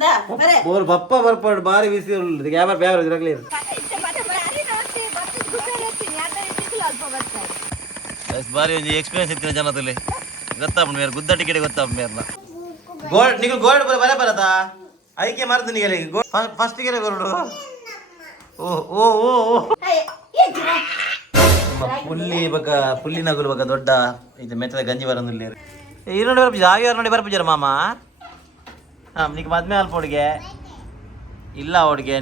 और पप्पा बरपड़ बारी बिसी यावर ब्यावर इरगले इस बारी ಒಂದು ಎಕ್ಸ್‌ಪೀರಿಯನ್ಸ್ ಇತ್ತಿನ ಜನತಲೆ ಗೊತ್ತಾಪ ಮೇರೆ ಗುದ್ದ ಟಿಕೆಟ್ ಗೊತ್ತಾಪ ಮೇರ್ನ ಗೋಲ್ಡ್ ನಿಗಳು ಗೋಲ್ಡ್ ಬರ ಬರತ ಅದಕ್ಕೆ ಮಾರ್ತ ನಿಗಲೆ ಫಸ್ಟ್ ಗೆ ಗೋಲ್ಡ್ ಓ ಓ ಓ ಪುಲ್ಲಿ ಬಕ ಪುಲ್ಲಿ ನಗುಲು ಬಕ ದೊಡ್ಡ ಇದು ಮೆತ್ತದ ಗಂಜಿ ಬರಂದಿಲ್ಲ ಈ ನೋಡಿ ಬರ್ಪ ಜಾವಿಯಾರ್ ನೋಡಿ ಬರ್ಪಿಜರ ಮಾಮ ನಿಮಗೆ ಮದ್ಮೆ ಅಲ್ಪ ಹುಡುಗೆ ಇಲ್ಲ ಹುಡುಗೆ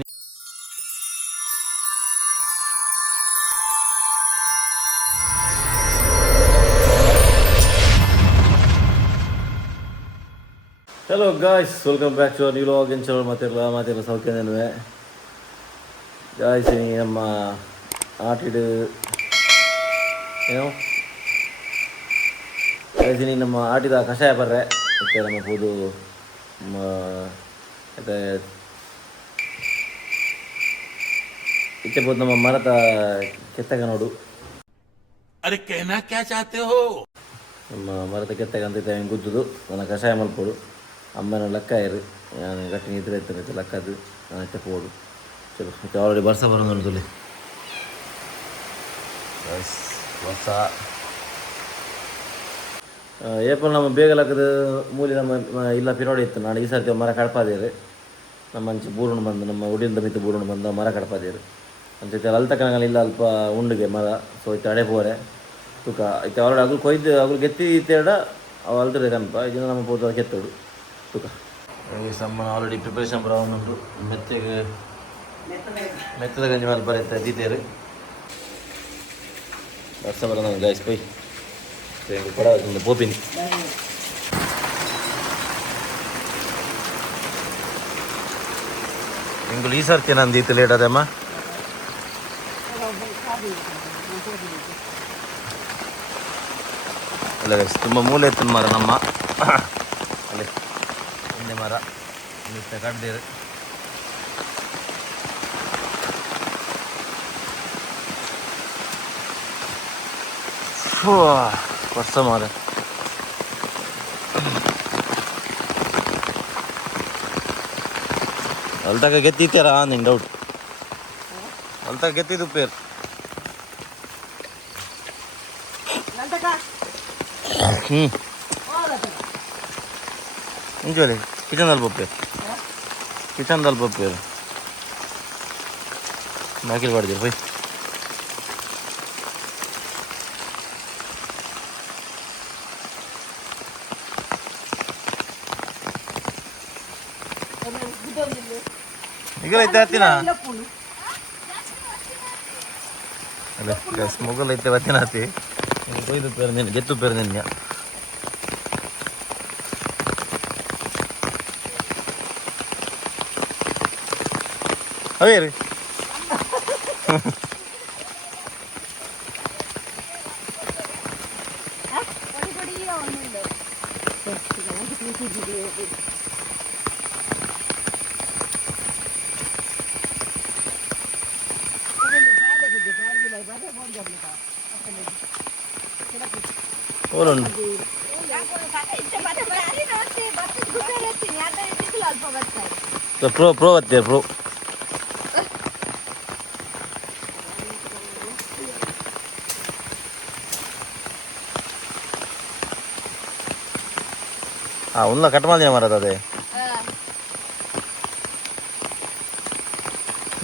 hello guys welcome back to new vlog in ಚಲೋ ಮಾತಿರಲ್ಲ ಸೌಖ್ಯನೇ ಗಾಯ್ಸ್ ನಮ್ಮ ಆಟಿಡು ಏನು ಗಾಯ್ಸ್ ನಮ್ಮ ಆಟಿದ ಕಷಾಯ ಬರ್ರೆ ಮತ್ತು ನಮ್ಮ ಪೂದು ಮತ್ತು ಇತ್ತೆ ಪೂದು ನಮ್ಮ ಮರದ ಕೆತ್ತಗ ನೋಡು ಅದಕ್ಕೆ कहना क्या चाहते हो ನಮ್ಮ ಮರದ ಕೆತ್ತಗ ಅಂತ ಗುದ್ದುದು ನನ್ನ ಕಷಾಯ ಮಲ್ಪೋಡು ಅಮ್ಮನ ಲೆಕ್ಕ ಇರು ನಾನು ಗಟ್ಟಿ ನಿದ್ರೆ ಇರ್ತೇನೆ ಲೆಕ್ಕದು ನಾನು ಇತ್ತೆ ಪೋಡು ಚಲೋ ಮತ್ತೆ ಆಲ್ರೆಡಿ ಬರ್ಸ ಬರೋದು ವರ್ಷ ಏಪಲ್ ನಮ್ಮ ಬೇಗ ಲೆಕ್ಕದ ಮೂಲಿ ನಮ್ಮ ಇಲ್ಲ ಪಿರೋಡಿ ಇತ್ತು ನಾನು ಈ ಸರ್ತಿ ಮರ ಕಡ್ಪಾದೇರು ನಮ್ಮ ಅಂಚೆ ಬೂರುಣ್ ಬಂದು ನಮ್ಮ ಉಡಿಲ್ದ ಮಿತ್ತು ಬೂರುಣ್ ಬಂದು ಮರ ಕಡ್ಪಾದೇರು ಅಂಚೆ ಅಲ್ಲಿ ತಕ್ಕಂಗಲ್ಲ ಇಲ್ಲ ಅಲ್ಪ ಉಂಡಿಗೆ ಮರ ಸೊ ಇತ್ತು ಅಡೆ ಪೋರೆ ತೂಕ ಇತ್ತು ಆಲ್ರೆಡಿ ಅಗ್ಲು ಕೊಯ್ದು ಅಗ್ಲು ಗೆತ್ತಿ ಇತ್ತೇಡ ಅವು ಅಲ್ದ್ರೆ ಕನ್ಪ ಇದನ್ನು ನಮ್ಮ ಪೋದು ಕೆತ್ತೋಡು ತೂಕ ಸಮ್ಮನ ಆಲ್ರೆಡಿ ಪ್ರಿಪರೇಷನ್ ಬರೋನುಂಟು ಮೆತ್ತಗೆ ಮೆತ್ತದ ಗಂಜಿ ಮೇಲೆ ಬರುತ್ತೆ ದೀತೇರು ವರ್ಷ ಬರೋಣ ಗಾಯ್ಸ್ ಪೈ ಕೂಡ ಪೋಪಿನಿ ನಿಂಗಳು ಈ ಸರ್ತಿ ನಾನು ದೀತ ಲೇಟ್ ಅದಮ್ಮ ಅಲ್ಲ ಗೈಸ್ ತುಂಬ ಮೂಲೆ ಎತ್ತಿನ ಮರ ನಮ್ಮ ಅಲ್ಲಿ ಹಿಂದೆ ಮರ ನಿತ್ತ ಕಡ್ದಿರು ವರ್ಷ ಮಾರ ಅಲ್ತಾಗ ಗೆತ್ತಿತ್ತಾರ ನಿಂಗೆ ಡೌಟ್ ಅಲ್ತಾಗ ಗೆತ್ತಿದ್ದು ಪೇರ್ ಇಂಜೋಲಿ ಕಿಚನ್ದಲ್ಲಿ ಬಪ್ಪೇರು ಕಿಚನ್ದಲ್ಲಿ ಬಪ್ಪೇರು ಬಾಕಿ ಬಾಡಿದ್ರು ಬೈ ಈಗ ಐತೆ ಹತ್ತಿನ ಅಲ್ಲ ಗಸ್ ಮೊಗಲ್ ಐತೆ ಹತ್ತಿನ ಹತ್ತಿ ಕೊಯ್ದು ಪೇರು ನಿನ್ನ ಗೆತ್ತು ಪೇರು ನಿನ್ನೆ ಅವೇ ರೀ ಓಲೊಂದು ಪ್ರೋ ಹತ್ತಿರ ಪ್ರೋ ಉನ್ನ ಕಟ್ ಮಾಡಿದ ಮರದ ಅದೇ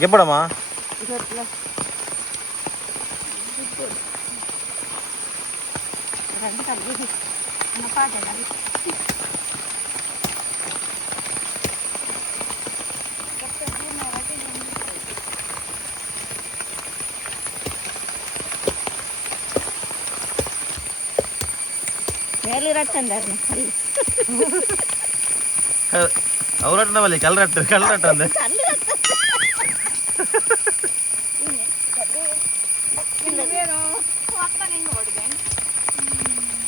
ಗೆಪ್ಪಡಮ್ಮ ಅವರಟ್ಟವಲ್ಲಿ ಕಲ್ರಟ್ಟ ಅಂದ್ರೆ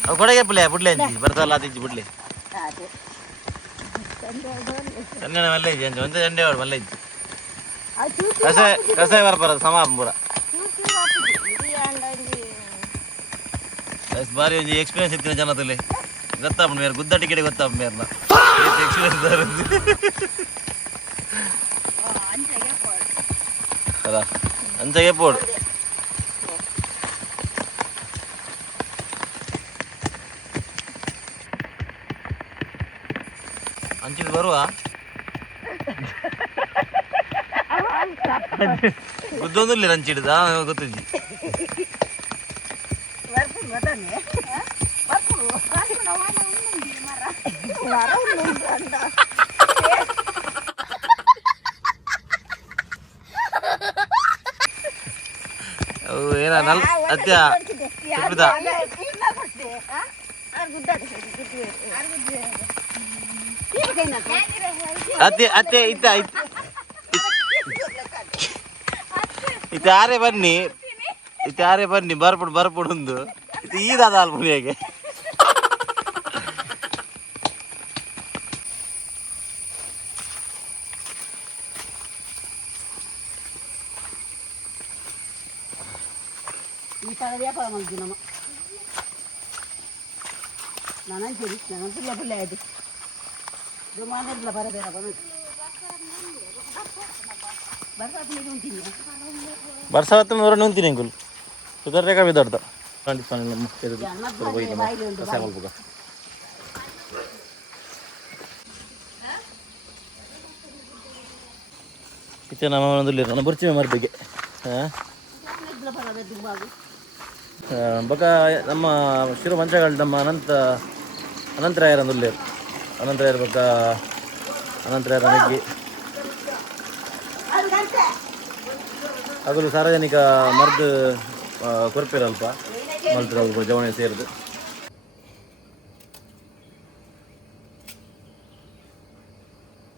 ಅವು ಕೊಡಗೆ ಬಿಡ್ಲೆ ಅಂಜಿ ಬರ್ತಲ್ಲ ಅದಿಜ್ಜಿ ಬಿಡ್ಲಿ ಚಂದನ ಮಲ್ಲ ಇಜ್ಜಿ ಅಂಜಿ ಒಂದು ಚಂಡೆ ಹೊಡ್ ಮಲ್ಲ ಇಜ್ಜಿ ಕಸಾಯ ಬರಬಾರದು ಸಮ ಪೂರ ಬಾರಿ ಒಂದು ಎಕ್ಸ್ಪೀರಿಯನ್ಸ್ ಇತ್ತಿನ ಜನತಲೆ ಗೊತ್ತಾಪ ಮೇರೆ ಗುದ್ದ ಟಿಕೆಟ್ ಗೊತ್ತಾಪ ಮೇರ್ನ ಎಕ್ಸ್ಪೀರಿಯನ್ಸ್ ಅದ ಅಂಚಗೆ ಪೋಡು ಅಂಚಿಗೆ ಬರುವ ಗುದ್ದೊಂದಿಲ್ಲ ಅಂಚಿಡ್ದ ಗೊತ್ತಿದ್ದಿ ಏನ ಅತ್ಯ ಅತ್ತೆ ಅತ್ತೆ ಇತ್ತ ಇತ್ತ ಯಾರೇ ಬನ್ನಿ ಇತ್ತ ಯಾರೇ ಬನ್ನಿ ಬರ್ಪುಡು ಒಂದು ಇದು ಈದಾದ ಅಲ್ಮುನಿಯಾಗೆ ವ್ಯಾಪಾರ ಮಾಡಿದ್ವಿ ನಮ್ಮ ನಾನು ಪುಲ್ಲ ಆಯ್ತು ಮಾನೆಲ್ಲ ಬರಬೇಡ ಬರ್ಸವತ್ತು ನೋಡ ನಿಂತೀನಿ ಅಂಕುಲ್ ಸುಧಾರ ರೇಖಾ ಬಿದ್ದಾಡ್ದ ಇತ್ತೆ ನಮ್ಮ ಒಂದು ನಾನು ಬರ್ತೀವಿ ಮರ ಬಗ್ಗೆ ಬಕ ನಮ್ಮ ಶಿರು ಮಂಚಗಳು ನಮ್ಮ ಅನಂತರಾಯರ ನುಲ್ಲೇರು ಅನಂತರಾಯರ ಬಕ ಅನಂತರಾಯರ ನೆಗ್ಗಿ ಆಗಲು ಸಾರ್ವಜನಿಕ ಮರ್ದು ಕೊರಪಿರಲ್ಪ ಮಲ್ತರ ಜವಣೆ ಸೇರಿದು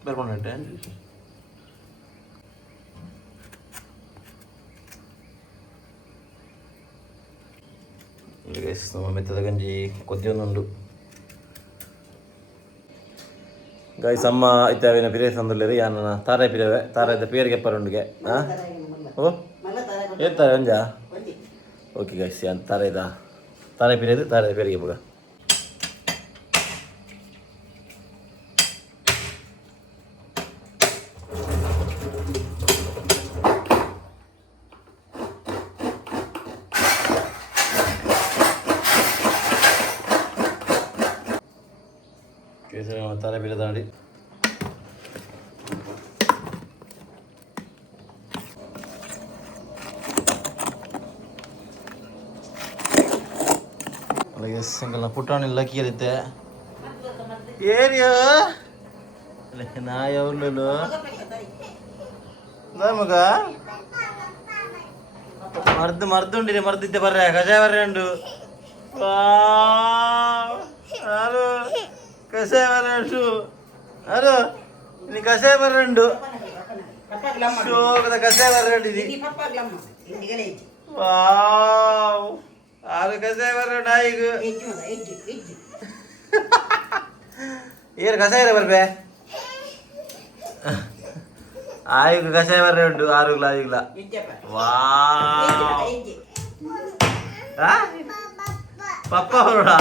ಬರ್ಕೊಂಡೆ ನಮ್ಮ ಮೆತ್ತದ ಗಂಜಿ ಕೊದ್ದಿಯೊಂದುಂಡು ಗೈಸ್ ಅಮ್ಮ ಇತ್ತಾವಿನ ಪಿರೇಸ್ ಅಂದುಲ್ಲೇರಿ ಯಾನ ತಾರಾಯಿ ಪಿರವೆ ತಾರಾಯ್ದ ಪೇರಿಗೆ ಪರುಂಡಿಗೆ ಓ ಏತ್ತಾರೆ ಒಂಜ ಓಕೆ ಗೈಸ್ ಯಾನ್ ತಾರಾಯ್ದ ತಾರಾಯಿ ಪಿರೇದು ತಾರಾಯ್ದ ಪೇರಿಗೆ ಬಗ ತಾರಾಯಿ ಪಿರೆ ದಾಂಡಿ అలాగే సంకల పుట్టాని లక్కీ అయితే ఏరియా నా ఎవరు ಮಗ ಮರ್ದುಂಡಿರಿ ಮರ್ದಿದ್ದೆ ಬರ್ರೆ ಕಷಾಯ ಬರ್ರೆ ಉಂಡು ಯಾರು ಕಷಾಯ ಬರ್ರೆ ಉಂಟು ಯಾರು ನೀ ಕಷಾಯ ಬರ್ರೆ ಉಂಡು ಶೋಕದ ಕಷಾಯ ಬರ್ರೆ ಉಂಟಿದಿ ವಾವ್ ಆರು ಕಷಾಯ ಬರ್ರೆ ಉಂಟು ಆಯಿಗು ಏನು ಕಷಾಯ ಬರ್ಬೇ ಆಯಿಗೂ ಕಷಾಯ ಬರ್ರೆ ಉಂಟು ಆರುಗ್ಲ ಆಯುಗ್ಲ ಪಪ್ಪ ಬರೋಡ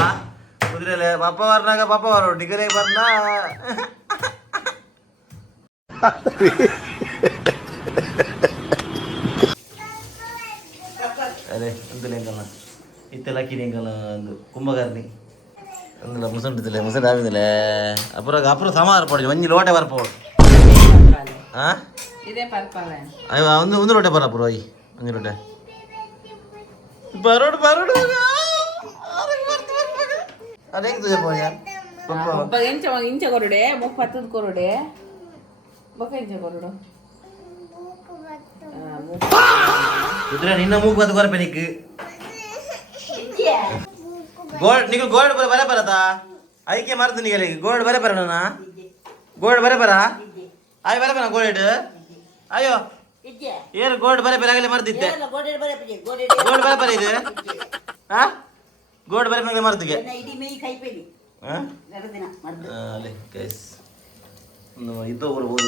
ಕುದುರೆಲೆ ಪಪ್ಪ ಬರ್ನಾಗ ಪಪ್ಪ ಬರೋಡು ಡಿಗರೆ ಬರ್ನ ಅದೇ ಅಂದಲೇಂಕಲ್ಲ ಇತ್ತೆಲ್ಲ ಹಾಕಿದೇಂಕಲ್ಲ ಒಂದು ಕುಂಭಗಾರ್ನಿ ಅಂದಿಲ್ಲ ಮುಸಂಡಿದ್ದಿಲ್ಲ ಮುಸಂಡಿ ಆವಿದಿಲ್ಲ ಅಪುರ ಸಮಾರ ಪಡಿ ಒಂಜಿ ಲೋಟೆ ಬರ್ಪೋಡು ಹಾಂ ಅಯ್ಯೋ ಒಂದು ಲೋಟೆ ಬರ ಪುರ ಅಯ್ಯಿ ಒಂದು ಲೋಟೆ ಬರೋಡು ಬರೋಡು ಅದೇ ತುಜೆ ಪೋಯ ಇಂಚ ಕೊರಡೆ ಮುಪ್ಪತ್ತದ ಕೊರಡೆ ಬೊಕ್ಕ ಇಂಚ ಕೊರಡು ಕುದುರೆ ನಿನ್ನ ಮೂಗು ಬತ್ತು ಕೊರಪೆ ನಿಕ್ಕು ಗೋಲ್ಡ್ ನಿಗು ಗೋಲ್ಡ್ ಬರ ಬರತಾ ಅದಕ್ಕೆ ಮರ್ದು ನಿಗಲಿ ಗೋಲ್ಡ್ ಬರ ಬರೋಣ ಗೋಲ್ಡ್ ಬರ ಬರ ಆಯ್ ಬರ ಬರ ಗೋಲ್ಡ್ ಅಯ್ಯೋ ಏನು ಗೋಲ್ಡ್ ಬರ ಬರ ಆಗಲೇ ಮರ್ದಿದ್ದೆ ಗೋಲ್ಡ್ ಬರ ಬರ ಇದು ಹಾ ಗೋಲ್ಡ್ ಬರ ಬರ ಮರ್ದಿಗೆ ಅಲ್ಲೇ ಗೈಸ್ ಇದ್ದು ಊರು ಹೋದ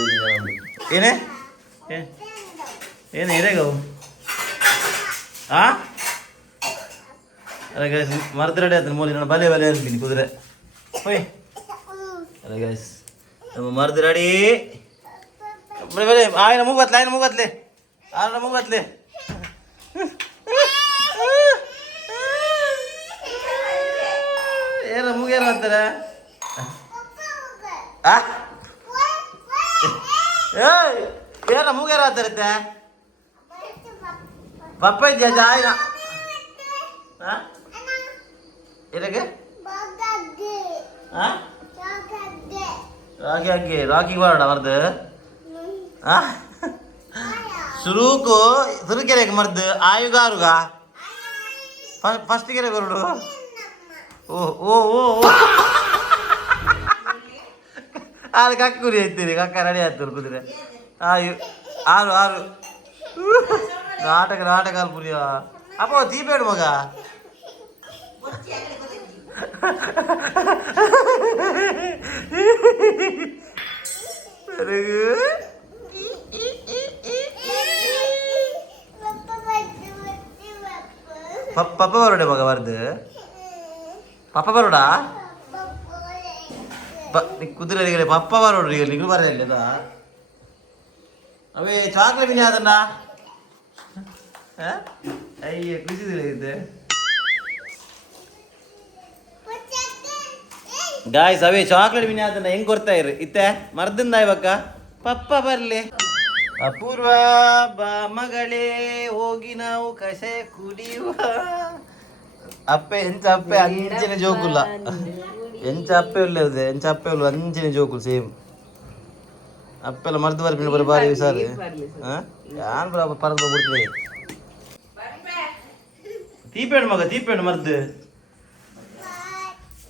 ಏನೇ ಏನು ಹಿರೇಗವು ಆ ಅಲ್ಲ ಗೈಸ್ ಮರ್ದು ರೆಡಿ ಆಯ್ತು ಮೂಲಿ ನಾನು ಬಲೆ ಇರ್ತೀನಿ ಕುದುರೆ ಹೋಯ್ ಅಲ್ಲ ಗೈಸ್ ನಮ್ಮ ಮರ್ದು ರೆಡಿ ಬರೇ ಆಯ್ನ ಮೂಗತ್ಲೆ ಆರ ಮೂಗತ್ಲೆ ಏನ ಮೂಗೇನ ಅಂತಾರೆ ಏನ ಮೂಗೇನ ಅಂತಾರತ್ತೆ ಪಪ್ಪ ಇದೆಯಾ ಜಾಯಿನ ಏನಕ್ಕೆ ರಾಗಿ ಹಾಕಿ ರಾಗಿಗೆ ಬರೋಣ ಮರ್ದು ಸುರುಕು ಸುರುಕೆರೆಗೆ ಮರ್ದು ಆಯುಗಾರುಗ ಫಸ್ಟ್ ಕೆರೆ ಬರೋಡು ಓ ಓ ಓ ಅದು ಕಕ್ಕ ಕುರಿ ಐತೀರಿ ಕಕ್ಕ ರೆಡಿ ಆಯ್ತು ಕುದಿರೆ ಆಯು ಆರು ಆರು ನಾಟಕ ನಾಟಕ ಪುರಿಯ ಅಪ್ಪ ತೀಬೇಡು ಮಗ ಪಪ್ಪ ಬರೋಡೆ ಮಗ ಬರ್ದು ಪಪ್ಪ ಬರೋಡಾ ಕುದುರೆ ಪಪ್ಪ ಬರೋಡು ಈಗ ನಿಗು ಬರಲಿಲ್ಲ ಅವೇ ಚಾಕ್ಲೇಟ್ ಬಿನಿ ಅದನ್ನ ಅಯ್ಯ ಖುಷಿದಿಲ್ಲ ಇದೆ ಗಾಯ್ಸ್ ಅವೇ ಚಾಕ್ಲೇಟ್ ಬಿನಿ ಅದನ್ನ ಹೆಂಗ್ ಕೊಡ್ತಾ ಇರು ಇತ್ತೆ ಮರ್ದಿಂದ ಇವಾಗ ಪಪ್ಪ ಬರ್ಲಿ ಅಪೂರ್ವ ಬಾ ಮಗಳೇ ಹೋಗಿ ನಾವು ಕಷೆ ಕುಡಿಯುವ ಅಪ್ಪೆ ಎಂಚ ಅಪ್ಪೆ ಅಂಚಿನ ಜೋಕುಲ್ಲ ಎಂಚ ಅಪ್ಪೆ ಉಳ್ಳದೆ ಎಂಚ ಅಪ್ಪೆ ಉಳ್ಳ ಅಂಚಿನ ಜೋಕುಲ್ ಸೇಮ್ ಅಪ್ಪೆಲ್ಲ ಮರ್ದು ಬರ್ಬಿಟ್ಟು ಬರ ಬಾರಿ ಸಾರಿ ಯಾನ್ ಪರದ ಬಿಡ್ತೀವಿ ತೀಪೇಡು ಮಗ ತೀಪೇಡು ಮರ್ದು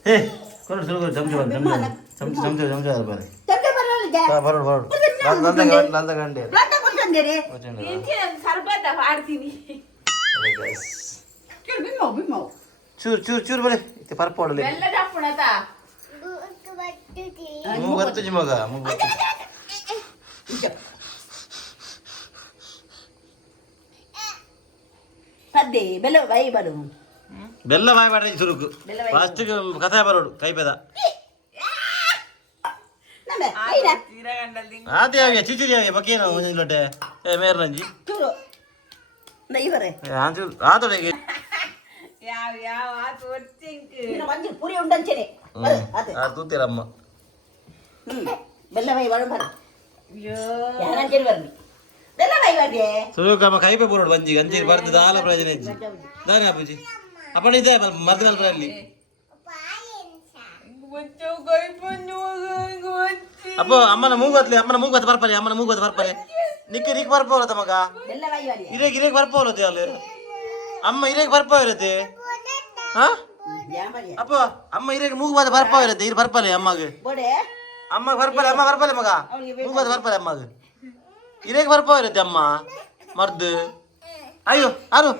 ಹೇ ಕೊಡು ಸುಳ್ಳು ಚಮಚ ಚಮಚ ಚಮಚ ಚಮಚ ಬಾರಿ ಬರೋಡು ಬರೋಡು ಲಲ್ದ ಗಂಡೆ ಚೂರು ಚೂರು ಚೂರು ಬರೀ ಪರ್ಪ ಹೊಡಲಿ ಮೂಗು ಬರ್ತಜಿ ಮಗ ಮೂಗು ಬೆಲ್ಲ ಬಾಯಿ ಬಾಡು ಬೆಲ್ಲ ಬಾಯಿ ಮಾಡ್ರಿ ಸುರುಕು ಫಸ್ಟ್ ಕಥೆ ಬರೋಡು ಕೈ ಬೇದ ಆತೆ ಯಾವ್ಯ ಚಿಚಿರಿ ಯಾವ್ಯ ಬಕ್ಕೇನು ಒಂದು ಲೊಟ್ಟೆ ಏ ಮೇರ್ ನಂಜಿ ಆತೊಡೆಗೆ ಪುರಿ ಉಂಡಂಚೆನೆ ತೂತಿರಮ್ಮ ಬೆಲ್ಲ ಬಾಯಿ ಬಾಡು ಬರ ಯಾರಂಚೆನೆ ಬರ್ಲಿ ಬೆಲ್ಲ ಬಾಯಿ ಬಾಡ್ಗೆ ಸುರುಕಮ್ಮ ಕೈ ಬೇ ಬರೋಡು ಬಂಜಿ ಅಂಜಿ ಬರ್ದು ದಾಲ ಪ್ರಯೋಜನ ಇಜ್ಜಿ ದಾನೆ ಅಪ್ಪುಜಿ ಅಪ್ಪಣ ಇದೆ ಮರ್ದು ಮಲ್ಪಲ್ಲಿ ಅಪ್ಪ ಅಮ್ಮನ ಮೂಗತ್ಲೆ ಬರ್ಪಲೆ ಅಮ್ಮನ ಮೂಗತ್ ಬರ್ಪಲೆ ನಿಕ್ಕ ನಿಕ್ ಬರ್ಪೋಲತ್ತ ಮಗ ಇರೇಗ್ ಇರೇಗ್ ಬರ್ಪೋಲತ್ತೆ ಅಲ್ಲಿ ಅಮ್ಮ ಇರೇಗ್ ಬರ್ಪೋ ಇರತ್ತೆ ಹಾ ಅಪ್ಪ ಅಮ್ಮ ಇರೇಗ್ ಮೂಗು ಬರ್ಪೋ ಇರತ್ತೆ ಇರ್ ಬರ್ಪಲೆ ಅಮ್ಮಗೆ ಅಮ್ಮ ಬರ್ಪಲೆ ಮಗ ಮೂಗು ಬರ್ಪಲೆ ಅಮ್ಮಗೆ ಇರೇಗ್ ಬರ್ಪೋ ಇರತ್ತೆ ಅಮ್ಮ ಮರ್ದು ಅಯ್ಯೋ ಯಾರು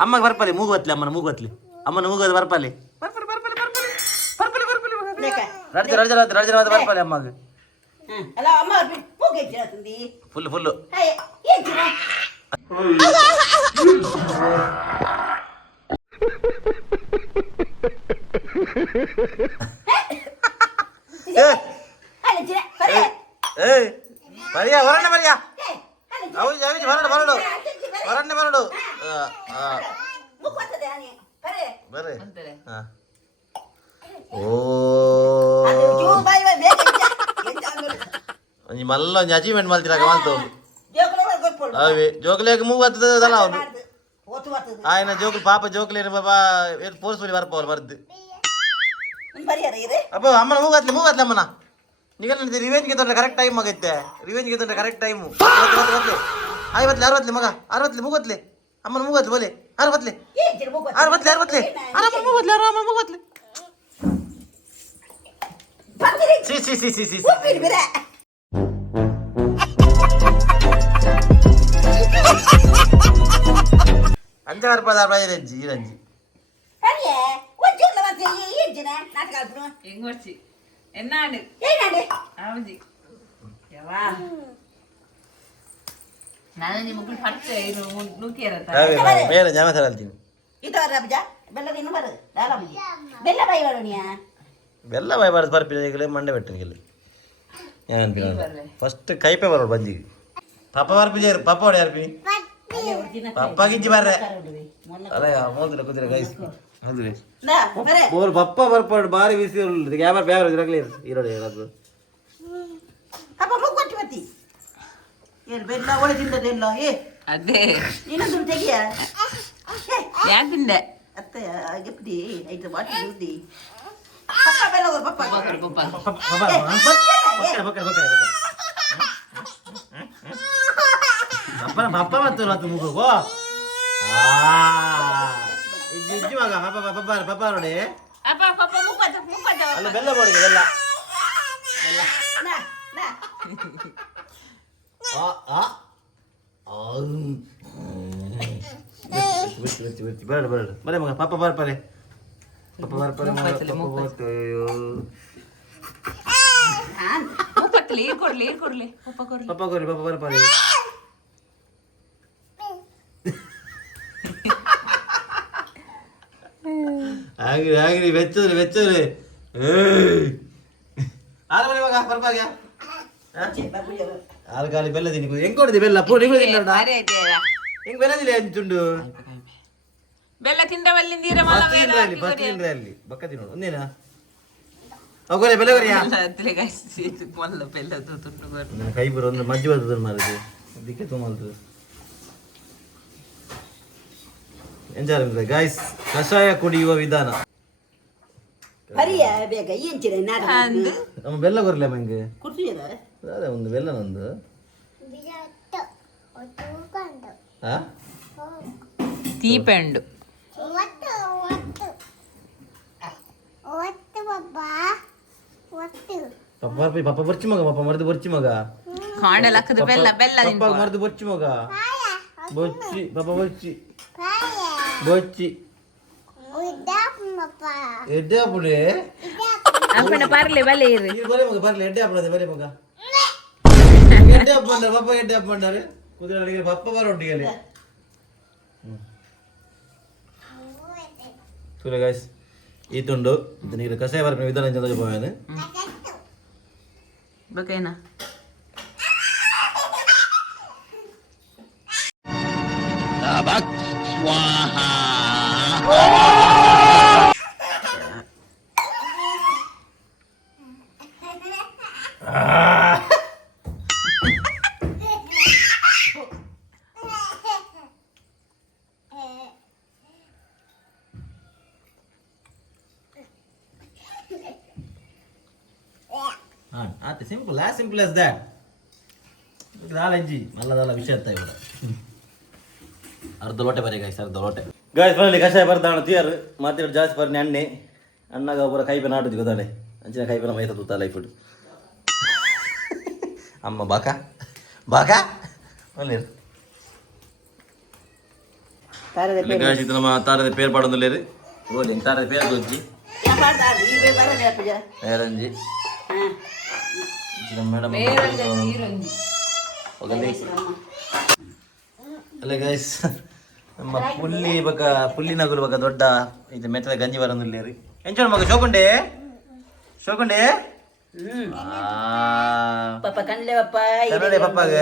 ಅಮ್ಮಗೆ ಬರ್ಪಲೆ ಮೂಗತ್ಲೆ ಅಮ್ಮನ ಮೂಗತ್ಲೆ ಅಮ್ಮನ ಮೂಗತ್ ಬರ್ಪಲೆ ರಜ ಬರ್ಪಲೆ ಅಮ್ಮಗೆ ಅಲ್ಲ ಅಮ್ಮ ಹೋಗಿ ಫುಲ್ ಫುಲ್ಲು ಮರಿಯಾ ಹೊರಣ್ಣ ಮರಿಯಾ ಬರಡು ಬರ್ರಿ ಓ ಒಂಜಿ ಮಲ್ಲ ಒಂಜಿ ಅಚೀವ್ಮೆಂಟ್ ಮಲ್ತಿರಾಗ ಮಲ್ತು ಅವೇ ಜೋಕ್ಲೇಗ್ ಮೂಗು ಹತ್ತದಲ್ಲ ಅವನು ಆಯ್ನ ಜೋಕ್ಲು ಪಾಪ ಜೋಕ್ಲೇನು ಪಾಪ ಪೋರ್ಸ್ಫುಲಿ ಬರ್ಪವಲ್ಲ ಬರ್ದು ಅಪ್ಪ ಅಮ್ಮನ ಮೂಗತ್ಲೆ ಅಮ್ಮನ ಈಗ ರಿವೆಂಜ್ಗೆ ತೊಂದ್ರೆ ಕರೆಕ್ಟ್ ಟೈಮ್ ಆಗೈತೆ ರಿವೆಂಜ್ಗೆ ತೊಂದ್ರೆ ಕರೆಕ್ಟ್ ಟೈಮು ಅರವತ್ಲೆ ಮಗ ಅರವತ್ಲೆ ಮೂಗತ್ಲೆ ಅಮ್ಮನ ಮೂಗತ್ಲೆ ಬೋಲೆ ಅರವತ್ಲೆ ಮೂಗತ್ಲೆ ಸಿ ಅಂಚ ಬರ್ಪದ ರಜ್ಜಿ ರಜ್ಜಿ ಮೇಲೆ ಜಾಮಸರ ಅಲ್ತೀನಿ ಬೆಲ್ಲ ಬಾಯಿ ಬಾರದು ಬರ್ಪಿನ ಮಂಡೆ ಬೆಟ್ಟನಿಗೆ ಫಸ್ಟ್ ಕೈಪೆ ಬರೋಡು ಬಂಜಿಗೆ ಪಾಪ ಬರ್ಪಿಜ ಪಾಪ ಹೊಡೆ ಅರ್ಪಿನಿ ಪಪ್ಪ ಗಿಜ್ಜಿ ಬರ್ರೆ ಅಲ್ಲ ಮೋದ್ರೆ ಕುದಿರೆ ಗೈಸ್ ಮೋದ್ರೆ ನಾ ಬರೆ ಬೋರ್ ಪಪ್ಪ ಬರ್ಪಾಡು ಬಾರಿ ಬಿಸಿ ಯಾವಾರ ಬ್ಯಾರ ಇರಲಿ ಇರೋಡಿ ಹೇಳೋದು ಅಪ್ಪ ಮುಗ್ಗೊಟ್ಟಿ ಬತ್ತಿ ಏನು ಬೆಲ್ಲ ಒಳದಿಂದದೆಲ್ಲ ಅದೇ ಇನ್ನೊಂದು ತೆಗಿಯ ಯಾಕಿಂದೆ ಅತ್ತೆ ಗಿಫ್ಟಿ ಐತೆ ಬಾಟಿ ದುಡ್ಡಿ ಪಪ್ಪ ಬೆಲ್ಲ ಹೋಗು ಪಪ್ಪ ಪಪ್ಪ ಮತ್ತು ಮುಗೋ ಇಜ್ಜಿ ಮಗ ಪಪ್ಪ ನೋಡಿ ಅಪ್ಪ ಪಪ್ಪ ಮುಪ್ಪತ್ತ ಅಲ್ಲ ಬೆಲ್ಲ ಮಾಡೋದು ಬೆಲ್ಲ ನಾ ನಾ ಬರೇ ಮಗ ಪಪ್ಪ ಬರ್ಪಾರೆ ಪಪ್ಪ ಬರ್ಪಾರೆ ಮುಪ್ಪತ್ತಲಿ ಕೊಡ್ಲಿ ಪಪ್ಪ ಕೊಡ್ಲಿ ಪಪ್ಪ ಕೊರಿ ಪಪ್ಪ ಬರ್ಪಾರೆ ಆಗ್ರಿ ಬೆಚ್ಚದ್ರಿ ಆರು ಮನೆ ಮಗ ಬರ್ಪಾಗ್ಯ ಆರು ಕಾಲಿ ಬೆಲ್ಲ ತಿನ್ನಿ ಹೆಂಗ್ ಕೊಡ್ದಿ ಬೆಲ್ಲ ಪೂಡಿ ಭಾರಿ ಐತೆ ಹೆಂಗ್ ಬೆಲ್ಲ ತಿನ್ನಿ ಅಂಚುಂಡು ಬೆಲ್ಲ ತಿಂದವಲ್ಲಿಂದೀರ ಫಸ್ಟ್ ಅಲ್ಲಿ ಬಕ್ಕ ತಿನ್ನೋಡು ಒಂದೇನಾ ಹೋಗೋರೆ ಬೆಲ್ಲ ಕೊರಿಯಾ ಮೊಲ್ಲ ಬೆಲ್ಲ ತುಂಡು ಕೈ ಬರೋ ಒಂದು ಮಜ್ಜಿ ಬರ್ತದೆ ಮಾರದು ಅದಕ್ಕೆ ತುಂಬಲ್ದು ಎಂಜಾಯ್ ಗಾಯ್ಸ್ ಕಷಾಯ ಕುಡಿಯುವ ವಿಧಾನ ಹರಿಯ ಬೇಗ ಏನ್ ಚಿರ ಅಂದು ನಮ್ಮ ಬೆಲ್ಲ ಕೊರ್ಲೆ ಮಂಗೆ ಕುಡ್ತೀರ ಅದೇ ಒಂದು ಬೆಲ್ಲ ನಂದು ಹಾ ತೀಪೆಂಡು ಪಪ್ಪ ಬರ್ಚಿ ಮಗ ಪಪ್ಪ ಮರ್ದು ಬರ್ಚಿ ಮಗ ಕಾಂಡಲಕ್ಕದ ಬೆಲ್ಲ ಪಪ್ಪ ಮರ್ದು ಬರ್ಚಿ ಮಗ ಬೊಚ್ಚಿ ಪಪ್ಪ ಬೊಚ್ಚಿ ಬೊಚ್ಚಿ ಎಡ್ಡೆ ಪುಡೆ ಅಪ್ಪನ ಪರ್ಲೆ ಬಲೆ ಇರು ನೀರು ಬರೇ ಮಗ ಬರ್ಲಿ ಎಡ್ಡೆ ಅಪ್ಪಣದೆ ಬರೇ ಮಗ ಎಡ್ಡೆ ಅಪ್ಪಂಡ ಪಪ್ಪ ಎಡ್ಡೆ ಅಪ್ಪಂಡಾರೆ ಕುದುರೆ ಪಪ್ಪ ಬರೊಟ್ಟಿಗೆ ಸೂರ್ಯ ಗಾಯ್ಸ್ ಈತುಂಡು ಇದು ನೀರು ಕಷಾಯ ಬರ್ಕೊಂಡು ವಿಧಾನ ಚಂದ ಹೋಯಾನು ಬೇಕೇನಾ ಸಿಂಪಲ್ as that ನಾಲೆಂಜಿ ನಲ್ಲದಲ್ಲ ವಿಷಯ ಅಂತ ಇವಾಗ ಅರ್ಧ ಲೋಟೆ ಬರೀ ಗಾಯ್ಸ್ ಅರ್ಧ ಲೋಟೆ ಗಾಯ್ಸ್ ಬರಲಿ ಕಷಾಯ ಬರ್ತಾಣ ತೀಯರು ಮಾತಾಡಿ ಜಾಸ್ತಿ ಬರ್ನಿ ಅಣ್ಣೆ ಅಣ್ಣಗ ಒಬ್ಬರ ಕೈಪೆ ನಾಟುದು ಗೊತ್ತಾಳೆ ಅಂಚಿನ ಕೈಪೆನ ಮೈತ ತೂತ ಲೈಫ್ ಅಮ್ಮ ಬಾಕ ಒಳ್ಳೆ ನಮ್ಮ ತಾರದ ಪೇರು ಪಾಡೊಂದುಲ್ಲೇರಿ ಓದಿ ತಾರದ ಪೇರು ದೊಜ್ಜಿ ಏರಂಜಿ ಮೇಡಮ್ ಅಲ್ಲ ಗೈಸ್ ನಮ್ಮ ಪುಲ್ಲಿ ನಗುಲು ಬಗ ದೊಡ್ಡ ಇದು ಮೆತ್ತದ ಗಂಜಿ ಬರಂದಿಲ್ಲೇರಿ ಎಂಚೋಣ ಮಗ ಶೋಕುಂಡೆ ಪಪ್ಪ ಕಣ್ಲೆ ಪಪ್ಪ ಕನ್ನಡ ಪಪ್ಪಾಗ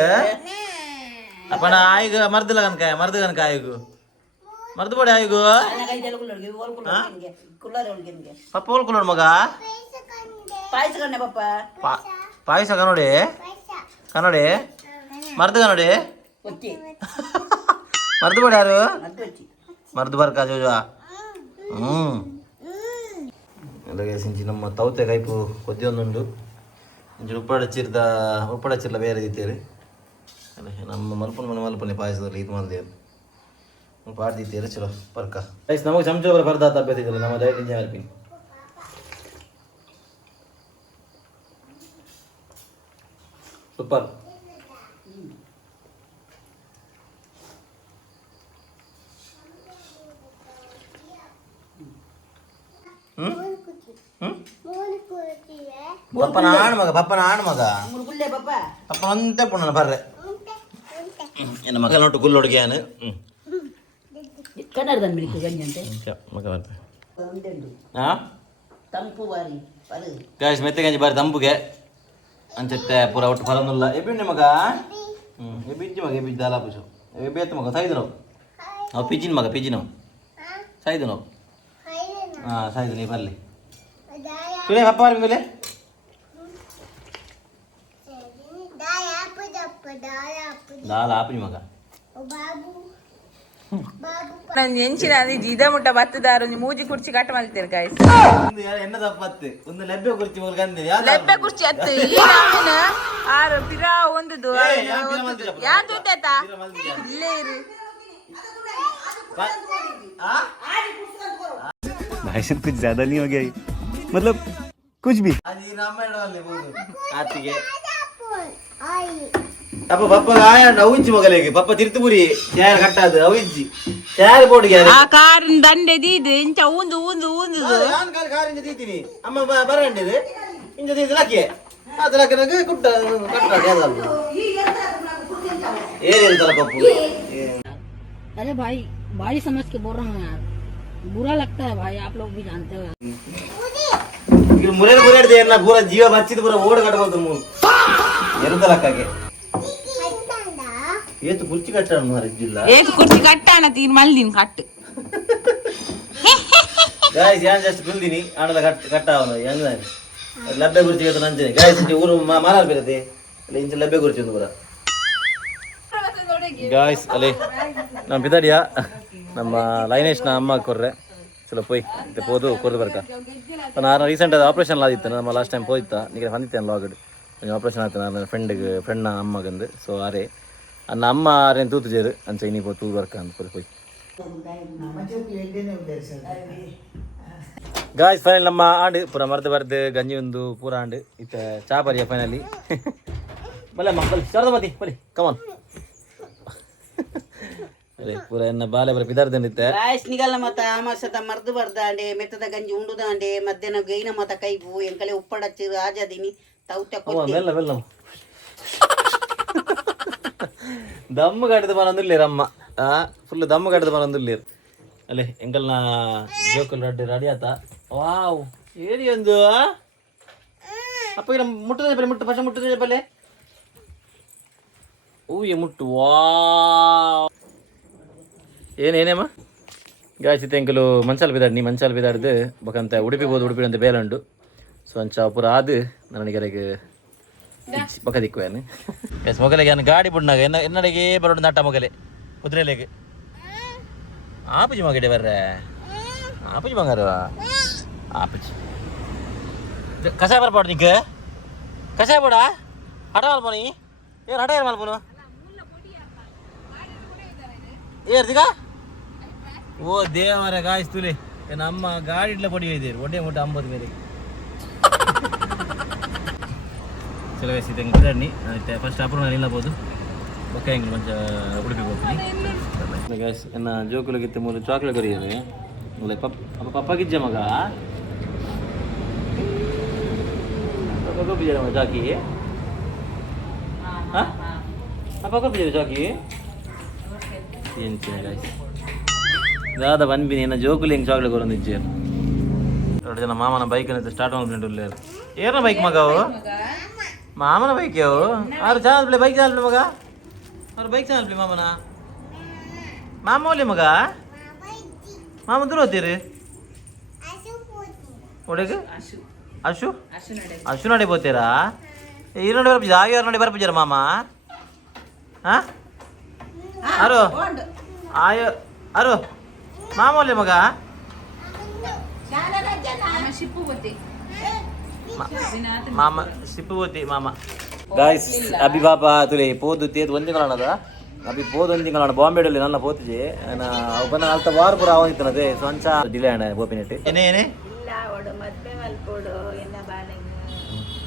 ಅಪ್ಪನ ಆಯ್ಗ ಮರ್ದಿಲ್ಲ ಕನಕ ಆಯ್ಗು ಮರ್ದು ಬೋಡಿ ಆಯ್ಗು ಪಪ್ಪ ಹೋಲ್ಕೊಳ್ಳೋಡು ಮಗ ಪಾಯಸ ಕಣ್ಣೆ ಪಪ್ಪ ಪಾಯಸ ಕನ್ನಡಿ ಮರ್ದು ಕನ್ನಡಿ ಒತ್ತಿ ಮರ್ದು ಬೋಡಿ ಯಾರು ಮದ್ದು ಒತ್ತಿ ಮರ್ದು ಬರ್ಕ ಜೋಜ అలాగే సించి ನಮ್ಮ ತೌತೆ ಕೈಪು ಕೊದ್ದಿಯೊಂದುಂಡು ಇಂಚು ಉಪ್ಪಡಚ್ಚಿರ್ಲ ಬೇರೆ ಇದ್ದೀರಿ ಅಲ್ಲ ನಮ್ಮ ಮಲ್ಪನೆ ಪಾಯಸದಲ್ಲಿ ಇದು ಮಾಡಿದೇರು ಪಾಡ್ದಿದ್ದೀರಿ ಚಲೋ ಬರ್ಕ ಐಸ್ ನಮಗೆ ಚಮಚ ಬರ ಬರ್ದಾತ ಅಭ್ಯರ್ಥಿ ಇದ್ದಿಲ್ಲ ನಮ್ಮ ಡೈಟ್ ಇಂಜಿನಿಯರ್ ಪಿ ಸೂಪರ್ ಪಪ್ಪನ ಆಣ್ ಮಗ ಮುಳುಗುಲ್ಲೆ ಪಪ್ಪ ಪಪ್ಪನ ಅಂತೆ ಪುಣ್ಣ ಬರ್ರೆ ಎನ್ನ ಮಗ ನೋಟು ಗುಲ್ಲೊಡ್ಗ್ಯಾನು ಕನ್ನಡದ ಮಿಲ್ಕು ಗಂಜಿ ಅಂತೆ ಮಗ ಬರ್ತೆ ಒಂದೆಂಡು ಹಾಂ ತಂಪು ಬಾರಿ ಪರು ಗಾಯ್ಸ್ ಮೆತ್ತೆ ಗಂಜಿ ಬಾರಿ ತಂಪುಗೆ ಅಂಚತ್ತೆ ಪೂರ ಒಟ್ಟು ಫಲನುಲ್ಲ ಎಬ್ಬಿಂಡೆ ಮಗ ಎಬ್ಬಿಜ್ಜಿ ಮಗ ಎಬ್ಬಿಜ್ಜಿ ದಾಲ ಪುಷು ಬೇತು ಮಗ ಸಾಯ್ದು ನಾವು ಪಿಜಿನ ಮಗ ಪಿಜಿನವು ಸಾಯ್ದು ನಾವು ಹಾಂ ಸಾಯ್ದು ನೀವು ಬರಲಿ ಸುಳೇ ಪಪ್ಪ ಅವ್ರ ಮೇಲೆ ದಾಲ ಆಪಿ ಮಗ ನಾನು ಎಂಚಿನ ಅದು ಜಿದ ಮುಟ್ಟ ಬತ್ತದಾರ ಒಂದು ಮೂಜಿ ಕುರ್ಚಿ ಕಟ್ ಮಾಡ್ತೀರಿ ಗಾಯ್ಸ್ ಎನ್ನ ತಪ್ಪತ್ತೆ ಒಂದು ಲೆಬ್ಬೆ ಕುರ್ಚಿ ಲೆಬ್ಬೆ ಕುರ್ಚಿ ಅತ್ತು ಆರು ಪಿರಾ ಒಂದುದು ಯಾವ್ದು ಉಂಟಾಯ್ತಾ ಇಲ್ಲೇ ಇರು भाई साहब कुछ ज्यादा नहीं हो गया ये? मतलब कुछ भी ಆತಿಗೆ ಅಪ್ಪ ಪಪ್ಪ ಆಯಣ್ಣ ಅವಿಂಚಿ ಮಗಲಿಗೆ ಪಪ್ಪ ತಿರ್ತುಪುರಿ ಚಾರ್ ಕಟ್ಟಾದ ಅವಿಂಚಿ ಚಾರ್ ಬೋರ್ಡ್ಗೆ ಆ ಕಾರ್ ದಂಡೆ ದೀದು ಇಂಚ ಊಂದು ಊಂದು ಊಂದು ನಾನು ಕಾರಿಂಜ ತೀತೀನಿ ಅಮ್ಮ ಬರಂಡಿದೆ ಇಂಜ ತೀತಿ ಲಕ್ಕೆ ಅದು ಲಕ್ಕೆ ಕುಟ್ಟ ಕಟ್ಟಾದ ಏನಿರ್ತಲ್ಲ ಪಪ್ಪು अरे भाई भाई समझ के बोल रहा हूँ यार बुरा लगता है भाई आप लोग भी जानते हो ಈಗ ಮುರೇನ ಮುರೇಡ್ದೆ ಎಲ್ಲ ಪೂರ ಜೀವ ಬಚ್ಚಿದ ಪೂರ ಓಡ ಕಟ್ಬೋದು ಎರುದ ಲಕ್ಕಗೆ ಏತು ಕುರ್ಚಿ ಕಟ್ಟಾಣ ಮಾರಿದ್ದಿಲ್ಲ ಏತು ಕುರ್ಚಿ ಕಟ್ಟಾಣ ತೀನ್ ಮಲ್ದಿನ್ ಕಟ್ಟು ಗಾಯ್ಸ್ ಯಾನ್ ಜಸ್ಟ್ ಕುಲ್ದಿನಿ ಆಣದ ಕಟ್ಟಾವನ ಹೆಂಗ ಲಬ್ಬೆ ಕುರ್ಚಿ ಕಟ್ಟು ನಂಜನೆ ಗಾಯ್ಸ್ ಊರು ಮಾರಾಲ್ ಬೇರದೆ ಅಲ್ಲ ಇಂಚ ಲಬ್ಬೆ ಕುರ್ಚಿ ಒಂದು ಪೂರ ಗಾಯ್ಸ್ ಅಲ್ಲೇ ನಮ್ಮ ಬಿದಾಡಿಯ ನಮ್ಮ ಲೈನೇಶ್ನ ಅಮ್ಮ ಕೊರ್ರೆ ಚಲೋ ಪೋಯ್ ಮತ್ತೆ ಪೋದು ಕೊರ್ದು ಬರ್ಕ ನಾನು ರೀಸೆಂಟ್ ಅದು ಆಪ್ರೇಷನ್ ಆದಿತ್ತು ನಮ್ಮ ಲಾಸ್ಟ್ ಟೈಮ್ ಪೋಯ್ತಾ ನೀನು ಬಂದಿತ್ತೇನು ಲಾಗಡ್ ಆಪ್ರೇಷನ್ ಆಯ್ತು ನಾನು ಫ್ರೆಂಡ್ನ ಅಮ್ಮಗಂದು ಸೊ ಆರೆ ಅನ್ನ ಅಮ್ಮ ಆರೇನು ತೂತುಜೇರು ಅಂಚ ಇನ್ನಿ ಪೋ ತೂ ಬರ್ಕ ಅಂತ ಪೋಯ್ ಗಾಯ್ಸ್ ಫೈನಲ್ ನಮ್ಮ ಆಂಡು ಪೂರ ಮರ್ದು ಬರ್ದು ಗಂಜಿ ಒಂದು ಪೂರ ಆಂಡು ಇತ್ತ ಚಾಪರಿಯ ಫೈನಲಿ ಬಲ್ಲ ಬಲ್ಲಿ ಶಾರದ ಮತಿ ಬಲಿ ಕಮಾನ್ ಅರೆ ಪೂರ ಎನ್ನ ಬಾಲೆ ಬರ ಪಿದಾರ್ದನಿತ್ತೆ ರಾಯ್ಸ್ ನಿಗಲ್ಲ ಮತ ಆಮಾಸದ ಮರ್ದು ಬರ್ದಾಂಡೆ ಮೆತ್ತದ ಗಂಜಿ ಉಂಡುದಾಂಡೆ ಮಧ್ಯಾಹ್ನ ಗೈನ ಮತ ಕೈಪು ಎಂಕಲೆ ಉಪ್ಪಡಚ್ಚಿ ಆಜಾದಿನಿ ತೌತ ಮೆಲ್ಲ ಮೆಲ್ಲ ದಮ್ಮು ಕಟ್ಟಿದ ಬರಂದುಲ್ಲೇರು ಅಮ್ಮ ಫುಲ್ ದಮ್ಮು ಕಟ್ಟಿದ ಬರಂದುಲ್ಲೇರು ಅಲ್ಲೇ ಎಂಕಲ್ನ ಜೋಕಲ್ ರೆಡಿ ಆತ ವಾವ್ ಏರಿ ಒಂದು ಅಪ್ಪ ಈಗ ಮುಟ್ಟದ ಬಲೆ ಮುಟ್ಟು ಫಸ್ಟ್ ಮುಟ್ಟದ ಬಲೆ ಹೂವಿಗೆ ಮುಟ್ಟು ವಾವ್ ಏನೇನೇಮ್ಮ ಗಾಯ್ಸಿತ್ತು ಎಂಕಲು ಮಂಚಾಲ ಬಿದಾಡ್ ನೀ ಮಂಚಾಲ ಬಿದಾಡ್ದು ಬಕಂತ ಉಡುಪಿ ಬೋದು ಉಡುಪಿ ಅಂತ ಬೇಲಂಡು ಸೊ ಅಂಚ ಪೂರ ಆದು ನನಗೆ ಬಕ ದಿಕ್ಕುವೇನು ಎಸ್ ಮೊಗಲಿಗೆ ನಾನು ಗಾಡಿ ಬಿಡ್ನಾಗ ಎನ್ನಡೆಗೆ ಬರೋಡು ನಟ ಮೊಗಲೆ ಕುದುರೆಲೆಗೆ ಆಪುಜಿ ಮಗಡೆ ಬರ್ರೆ ಆಪುಜಿ ಮಂಗಾರ ಆಪುಜಿ ಕಷಾಯ ಬರ್ಬಾರ್ದು ನಿಕ್ಕ ಕಷಾಯ ಬೋಡ ಹಠ ಮಲ್ಪೋನಿ ಏನು ಹಠ ಏನು ಮಲ್ಪೋನು ಏರ್ತಿಗ ಓ ದೇವರ ಗಾಯಿಸ್ತುಲೆ ನಮ್ಮ ಗಾಡಿ ಇಡ್ಲ ಪೊಡಿ ಒಯ್ದೇರು ಒಡ್ಡೆ ಮುಟ್ಟ 50 ಮೇಲೆ ಚಲೋ ವಯಸ್ಸಿದೆ ಗಿಡಣ್ಣಿ ಫಸ್ಟ್ ಅಪೂರ್ಣ ನಿಲ್ಲಬಹುದು ಓಕೆ ಹೆಂಗೆ ಮಂಚ ಉಡುಪಿಗೆ ಹೋಗ್ತೀನಿ ಗಾಯ್ಸ್ ಎನ್ನ ಜೋಕುಲಗಿತ್ತ ಮೂಲ ಚಾಕ್ಲೇಟ್ ಕೊರಿಯರು ಪಪ್ಪ ಪಪ್ಪಗಿಜ್ಜ ಮಗ ಪಪ್ಪ ಕೊಪ್ಪಿಜ ಮಗ ಜಾಕಿ ಹಾಂ ಪಪ್ಪ ಕೊಪ್ಪಿಜ ಜಾಕಿ ಏನು ಗಾಯ್ಸ್ ದಾದ ಬಂದ್ಬಿನಿ ಏನ ಜೋಕುಲಿ ಹೆಂಗೆ ಚಾಕ್ಲೇಟ್ ಕೊರೊಂದು ಇಜ್ಜೆ 2 ಜನ ಮಾಮನ ಬೈಕ್ ಅಂತ ಸ್ಟಾರ್ಟ್ ಮಾಡ್ಬಿಟ್ಟು ಏನ ಬೈಕ್ ಮಗ ಅವು ಮಾಮನ ಬೈಕ್ ಅವು ಅವ್ರು ಚಾನಲ್ ಬೈಕ್ ಚಾನಲ್ ಮಗ ಅವ್ರು ಬೈಕ್ ಚಾನಲ್ ಮಾಮನ ಮಾಮ ಒಳ್ಳೆ ಮಗ ಮಾಮ ದೂರ ಹೋಗ್ತೀರಿ ಒಡೆಗೆ ಅಶು ಅಶು ನಡಿ ಬೋತೀರಾ ಈ ನೋಡಿ ಬರ್ಪಿಜ ಯಾರು ನೋಡಿ ಬರ್ಪಿಜಾರ ಮಾಮ ಹಾಂ ಅರು ಆಯೋ ಅರು ಮಾಮ ಒಳ್ಳೆ ಮಗ ಮಾಮ ಸಿಪ್ಪು ಬೋತಿ ಮಾಮ ಗಾಯ್ಸ್ ಅಭಿ ಪಾಪ ತುಲೆ ಪೋದು ತೇದು ಒಂದು ತಿಂಗಳದ ಅಭಿ ಪೋದು ಒಂದು ತಿಂಗಳ ಬಾಂಬೆಡಲ್ಲಿ ನನ್ನ ಪೋತಿಜೆ ಬನ್ನ ಅಲ್ತ ವಾರ ಪೂರ ಆವಾಗಿತ್ತನದೆ ಸ್ವಂಚ ಡಿಲೇ ಅಣ್ಣ ಬೋಪಿನೆಟ್ಟಿ ಏನೇ ಏನೇ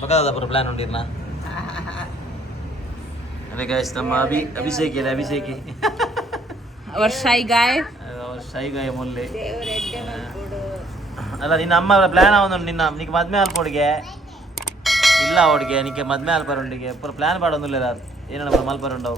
ಪಕ್ಕದ ಪೂರ ಪ್ಲಾನ್ ಉಂಡಿರ್ನ ಅದೇ ಗಾಯ್ಸ್ ನಮ್ಮ ಅಭಿಷೇಕಿ ಅಭಿಷೇಕಿ और शाही गाय ಶಾಯಿ ಗಾಯ ಮೊಲ್ಲೆ ಅಲ್ಲ ನಿನ್ನ ಅಮ್ಮ ಪ್ಲಾನ್ ಆವೊಂದು ನಿನ್ನ ನಿಕ್ಕೆ ಮದ್ಮೆ ಅಲ್ಪೊಡಿಗೆ ಇಲ್ಲ ಅವಡಿಗೆ ನಿಕ್ಕೆ ಮದ್ಮೆ ಅಲ್ಪರೊಂಡಿಗೆ ಪೂರ ಪ್ಲಾನ್ ಪಾಡೊಂದುಲ್ಲ ಏನಣ್ಣ ಮಲ್ಪರುಂಡವು